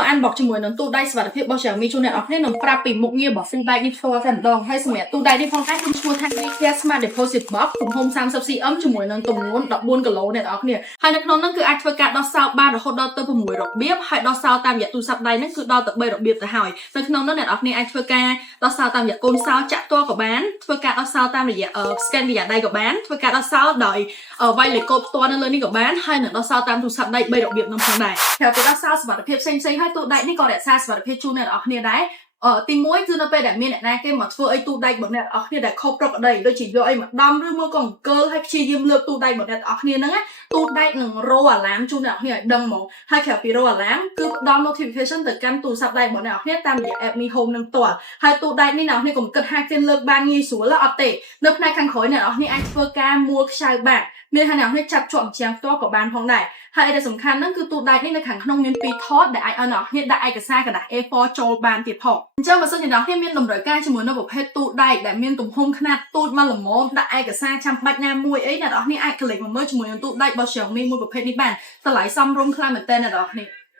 មកអានบอกជាមួយនឹងទូដៃសុវត្ថិភាពរបស់ Xiaomi ជូនអ្នកនរគ្នានឹងប្រាប់ពីមុខងាររបស់ ទូដៃនេះផ្ទាល់តែម្ដងហើយសម្រាប់ទូដៃនេះផងដែរគឺឈ្មោះថា Clear Smart Deposit Box ទំហំ 30cm ជាមួយនឹងទម្ងន់ 14 គីឡូអ្នកនរគ្នាហើយនៅក្នុងនោះគឺអាចធ្វើការដោះសោបានរហូតដល់ទៅ6របៀបហើយដោះសោតាមរយៈទូរស័ព្ទដៃហ្នឹងគឺដល់ទៅ3របៀបទៅហើយនៅក្នុងនោះអ្នកនរគ្នាអាចធ្វើការដោះសោតាមរយៈកូនសោចាក់ផ្ទាល់ក៏បានធ្វើការដោះសោតាមរយៈ scan រយៈដៃក៏បានធ្វើការដោះសោដោយវាយលេខកូដផ្ទាល់នៅលើនេះក៏បានហើយនឹងដោះសោតាមទូរស័ព្ទដៃ3របៀបនោះផងដែរក្រៅពីដោះសោសុវត្ថិភាពផ្សេងៗហើយទូដៃនេះក៏រក្សាសុវត្ថិភាពជូនអ្នកនរគ្នាដែរទី1គឺនៅពេលដែលមានអ្នកណាគេមកធ្វើអីទូដៃរបស់អ្នកនរគ្នាដែលខុសប្រក្រតីដូចជាយកអីមកដំឬមកក៏អង្គើហើយព្យាយាមលើកទូដៃរបស់អ្នកនរគ្នាហ្នឹងទូដៃនឹងរោអាឡាមជូនអ្នកនរគ្នាឲ្យដឹងមកហើយក្រៅពីរោអាឡាមគឺផ្ដល់ notification ទៅកាន់ទូរស័ព្ទដៃរបស់អ្នកនរគ្នាតាមរយៈ app Mi Home នឹងផ្ទាល់ហើយទូដៃនេះអ្នកនរគ្នាកុំគិតថាគេលើកបានងាយស្រួលអត់ទេនៅផ្នែកខាងក្រោយអ្នកនរគ្នាអាចធ្វើការមួលខ្ចៅបានមានថាអ្នកនរគ្នាចាប់ជាប់ជាងផ្ទាល់ក៏បានផងដែរហើយដែលសំខាន់ហ្នឹងគឺទូដៃនេះនៅខាងក្នុងមាន2ថតដែលអាចឲ្យអ្នកនរគ្នាដាក់ឯកសារกระดาษ A4 ចូលបានទៀតផងអញ្ចឹងបើសិនជាអ្នកនរគ្នាមានតម្រូវការជាមួយនៅប្រភេទទូដៃដែលមានទំហំខ្នាតទូចមកល្មមដាក់ឯកសារចាំបាច់ណាមួយអីអ្នកនរគ្នាអាចក្លិកមកមើលជាមួយនឹងទូដៃរបស់ Xiaomi មួយប្រភេទនេះបានតម្លៃសមរម្យខ្លាំងមែនទែនអ្នកនរគ្នា